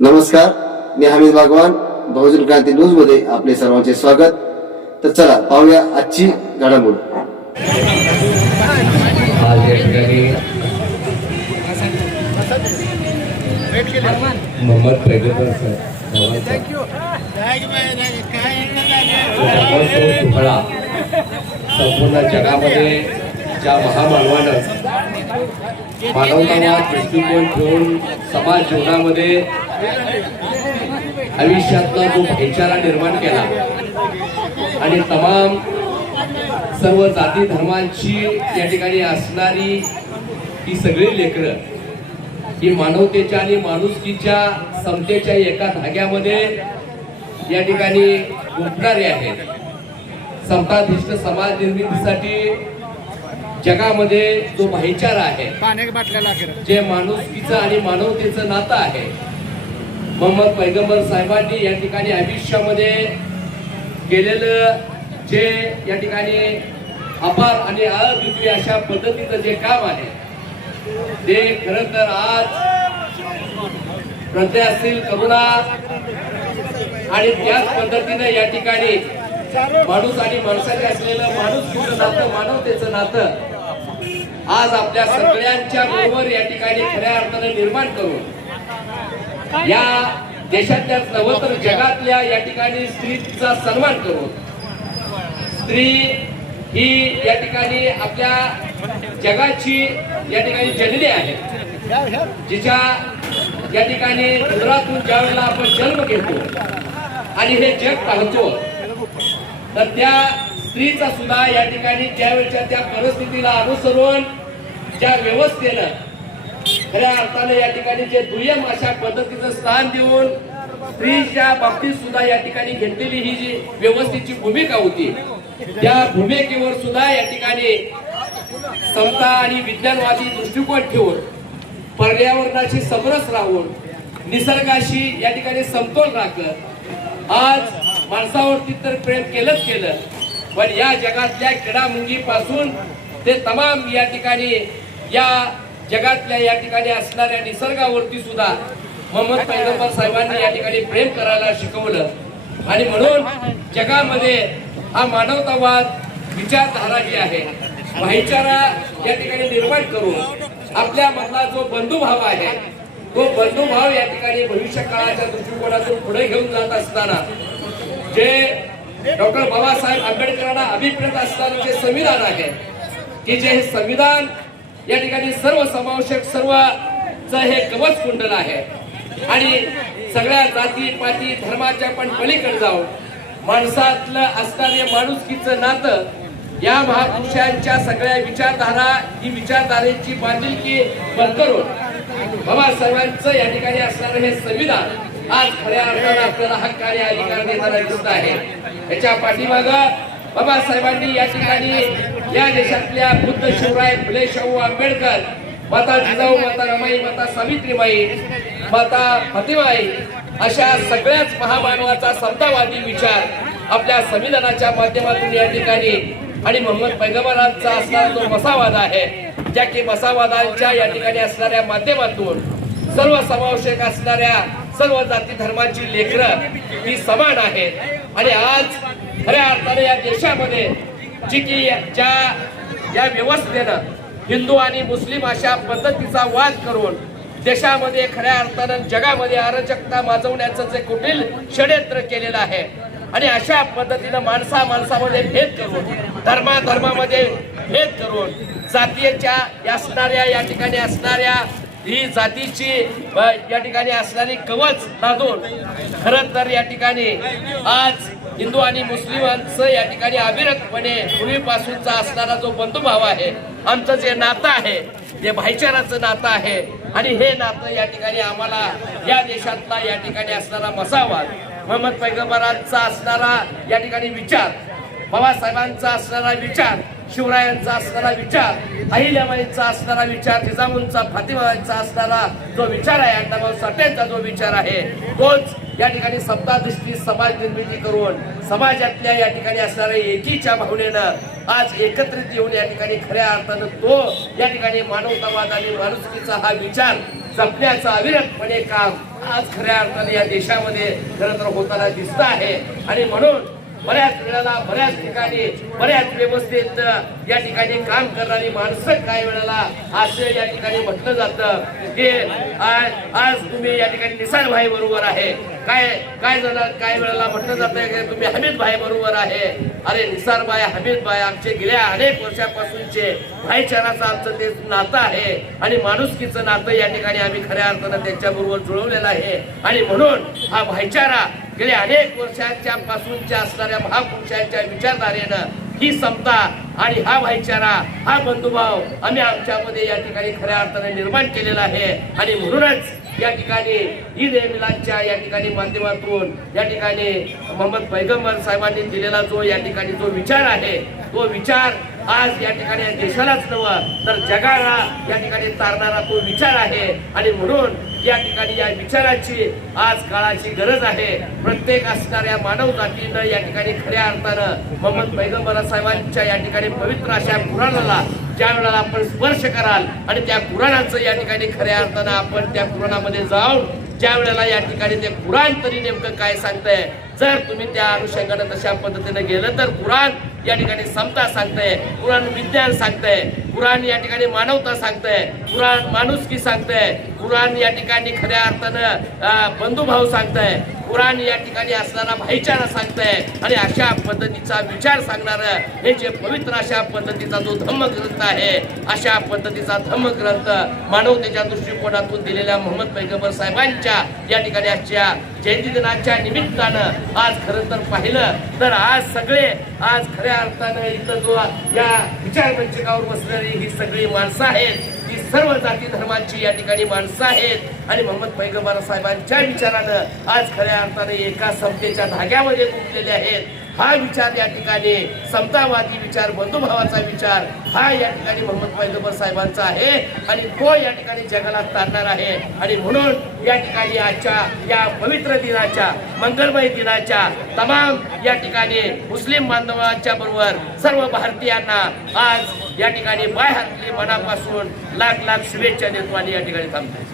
नमस्कार, मी हमीद भगवान. बहुजन क्रांती न्यूज मध्ये आपले सर्वांचे स्वागत. तर चला पाहूया आजची घडामोड. आज या ठिकाणी मोहम्मद पैगंबर संपूर्ण जगामध्ये ज्या महामानवानं मानवतावाद दृष्टिकोन ठेवून समाज जीवनामध्ये आयुष्यातला जो भाईचारा निर्माण केला आणि तमाम सर्व जाती धर्मांची या ठिकाणी असणारी ही सगळी लेकरं ही मानवतेच्या आणि माणुसकीच्या समतेच्या एका धाग्यामध्ये या ठिकाणी गुंफणारे आहेत. समताधिष्ठ समाज निर्मितीसाठी जगामध्ये जो भाईचारा आहे, जे माणुसकीचं आणि मानवतेचं नातं आहे, मोहम्मद पैगंबर साहेबांनी या ठिकाणी आयुष्यामध्ये केलेलं जे या ठिकाणी अपार आणि अद्वितीय अशा पद्धतीचं जे काम आहे ते खरं तर आज प्रत्यय असतील करुणा आणि त्याच पद्धतीने या ठिकाणी माणूस आणि माणसाचे असलेलं माणुसकीचं नातं, मानवतेचं नातं आज आपल्या सगळ्यांच्या बरोबर या ठिकाणी खऱ्या अर्थाने निर्माण करून या देशातल्या नव्हे तर जगातल्या या ठिकाणी स्त्रीचा सन्मान करून स्त्री ही या ठिकाणी आपल्या जगाची या ठिकाणी जननी आहे, जिच्या या ठिकाणी उदरातून ज्या वेळेला आपण जन्म घेतो आणि हे जग पाहतो तर त्या स्त्रीचा सुद्धा या ठिकाणी ज्यावेळेच्या त्या परिस्थितीला अनुसरून ज्या व्यवस्थेनं खऱ्या अर्थाने या ठिकाणी जे दुय्यम अशा पद्धतीचं स्थान देऊन स्त्रीच्या बाबतीत सुद्धा या ठिकाणी घेतलेली ही जी व्यवस्थेची भूमिका होती त्या भूमिकेवर सुद्धा या ठिकाणी समता आणि विज्ञानवादी दृष्टिकोन ठेवून पर्यावरणाशी समरस राहून निसर्गाशी या ठिकाणी समतोल राखत आज माणसावरती तर प्रेम केलंच केलं, पण या जगातल्या किडामुंगीपासून ते तमाम या ठिकाणी या जगातल्या या ठिकाणी असणाऱ्या निसर्गावरती सुद्धा मोहम्मद पैगंबर साहेबांनी या ठिकाणी प्रेम करायला शिकवलं. आणि म्हणून जगामध्ये हा मानवतावाद विचारधारा जी आहे, भाईचारा या ठिकाणी निर्माण करून आपल्या मधला जो बंधुभाव आहे तो बंधुभाव या ठिकाणी भविष्य काळाच्या दृष्टिकोनातून पुढे घेऊन जात असताना जे डॉक्टर बाबासाहेब आंबेडकरांना अभिप्रेत असणारं जे संविधान आहे की जे हे संविधान या ठिकाणी सर्व समावेशक सर्वचं हे कवच कुंडल आहे आणि सगळ्या जाती पाती धर्माच्या पण पलीकडे जाऊन माणसातलं असणारे माणुसकीचं नातं या महापुरुषांच्या सगळ्या विचारधारा ही विचारधारेची बांधिलकी बंद करून बाबासाहेबांचं या ठिकाणी असणारं हे संविधान आज खऱ्या अर्थानं आपल्याला हक्क आणि अधिकार देताना दिसत आहे. याच्या पाठीमागं बाबासाहेबांनी या ठिकाणी या देशातल्या बुद्ध शिवराय फुले शाहू आंबेडकर, माता जिजाऊ, माता रमाई, माता सावित्रीबाई, माता फतेबाई अशा सगळ्याच महामानवाचा समतावादी विचार आपल्या संविधानाच्या माध्यमातून या ठिकाणी आणि मोहम्मद पैगंबरांचा असणारा जो मसावाद आहे ज्या की मसावादांच्या या ठिकाणी असणाऱ्या माध्यमातून सर्व समावेशक असणाऱ्या सर्व जाती धर्माची लेकरं ही समान आहेत. आणि आज खऱ्या अर्थाने या देशामध्ये जी की ज्या या व्यवस्थेनं हिंदू आणि मुस्लिम अशा पद्धतीचा वाद करून देशामध्ये खऱ्या अर्थानं जगामध्ये अराजकता माजवण्याचं जे कुटील षड्यंत्र केलेलं आहे आणि अशा पद्धतीनं माणसामध्ये भेद करून धर्मामध्ये भेद करून जातीच्या असणाऱ्या या ठिकाणी असणाऱ्या ही जातीची या ठिकाणी असणारी कवच लादून खरं तर या ठिकाणी आज हिंदू आणि मुस्लिमांचं या ठिकाणी अविरतपणे पूर्वीपासूनचा असणारा जो बंधुभाव आहे, आमचं जे नातं आहे जे भाईचाराचं नातं आहे आणि हे नातं या ठिकाणी आम्हाला या देशातला या ठिकाणी असणारा मसावाद, मोहम्मद पैगंबरांचा असणारा या ठिकाणी विचार, बाबासाहेबांचा असणारा विचार, शिवरायांचा असणारा विचार, अहिल्याबाईंचा असणारा विचार, जिजाऊंचा फातिमाचा असणारा जो विचार आहे, अण्णाभाऊ साठेंचा जो विचार आहे तोच या ठिकाणी समतादृष्टी समाज निर्मिती करून समाजातल्या या ठिकाणी असणाऱ्या एकीच्या भावनेनं आज एकत्रित येऊन या ठिकाणी खऱ्या अर्थानं तो या ठिकाणी मानवतावाद आणि माणुसकीचा हा विचार जपण्याचं अविरतपणे काम आज खऱ्या अर्थाने या देशामध्ये खरं तर होताना दिसत आहे. आणि म्हणून बऱ्याच वेळेला बऱ्याच ठिकाणी बऱ्याच व्यवस्थित या ठिकाणी काम करणारी माणसं काही वेळेला असं या ठिकाणी म्हटलं जातं की आज तुम्ही या ठिकाणी निसार भाई बरोबर आहे, काय झालं काही वेळेला म्हटलं जातं की तुम्ही हमीद भाई बरोबर आहे. अरे निसार भाई हमीद भाई आमचे गेल्या अनेक वर्षापासूनचे भाईचाराचं आमचं ते नातं आहे आणि माणुसकीचं नातं या ठिकाणी आम्ही खऱ्या अर्थानं त्यांच्याबरोबर जुळवलेलं आहे. आणि म्हणून हा भाईचारा गेल्या अनेक वर्षांच्या पासूनच्या असणाऱ्या महापुरुषांच्या विचारधारेनं ही समता आणि हा भाईचारा हा बंधुभाव आम्ही आमच्यामध्ये या ठिकाणी खऱ्या अर्थाने निर्माण केलेला आहे. आणि म्हणूनच या ठिकाणी ईद ए मिलादच्या या ठिकाणी माध्यमातून या ठिकाणी मोहम्मद पैगंबर साहेबांनी दिलेला जो या ठिकाणी जो विचार आहे तो विचार आज या ठिकाणी देशालाच नव्हे तर जगाला या ठिकाणी तारणारा तो विचार आहे. आणि म्हणून या ठिकाणी या विचाराची आज काळाची गरज आहे. प्रत्येक असणाऱ्या मानव जातीनं या ठिकाणी खऱ्या अर्थानं मोहम्मद पैगंबर साहेबांच्या या ठिकाणी पवित्र अशा कुराणाला ज्या वेळेला आपण स्पर्श कराल आणि त्या कुराणाचं या ठिकाणी खऱ्या अर्थानं आपण त्या कुराणामध्ये जाऊन ज्या वेळेला या ठिकाणी ते कुराण तरी नेमकं काय सांगतंय, जर तुम्ही त्या अनुषंगाने तशा पद्धतीने गेलं तर कुराण या ठिकाणी समता सांगतंय, कुराण विज्ञान सांगतंय, कुराण या ठिकाणी मानवता सांगतंय, कुराण माणुसकी सांगतंय, कुराण या ठिकाणी खऱ्या अर्थानं बंधुभाव सांगतंय, कुराण या ठिकाणी असणारा भाईचारा सांगतंय. आणि अशा पद्धतीचा विचार सांगणारं हे जे पवित्र अशा पद्धतीचा जो धम्मग्रंथ आहे, अशा पद्धतीचा धम्मग्रंथ मानवतेच्या दृष्टिकोनातून दिलेल्या मोहम्मद पैगंबर साहेबांच्या या ठिकाणी आजच्या जयंती दिनाच्या निमित्तानं आज खरं तर पाहिलं तर आज सगळे आज खऱ्या अर्थानं इथं जो या विचार मंचकावर बसणारी ही सगळी माणसं आहेत, ही सर्व जाती धर्मांची या ठिकाणी माणसं आहेत. आणि मोहम्मद पैगंबर साहेबांच्या विचारानं आज खऱ्या अर्थाने एका समतेच्या धाग्यामध्ये गुंतलेले आहेत. हा विचार या ठिकाणी समतावादी विचार, बंधुभावाचा विचार हा या ठिकाणी मोहम्मद पैगंबर साहेबांचा आहे आणि तो या ठिकाणी जगाला तारणार आहे. आणि म्हणून या ठिकाणी आजच्या या पवित्र दिनाच्या मंगलमय दिनाच्या तमाम या ठिकाणी मुस्लिम बांधवांच्या बरोबर सर्व भारतीयांना आज या ठिकाणी बाय हातली मनापासून लाख लाख शुभेच्छा देतो आणि या ठिकाणी थांबतो.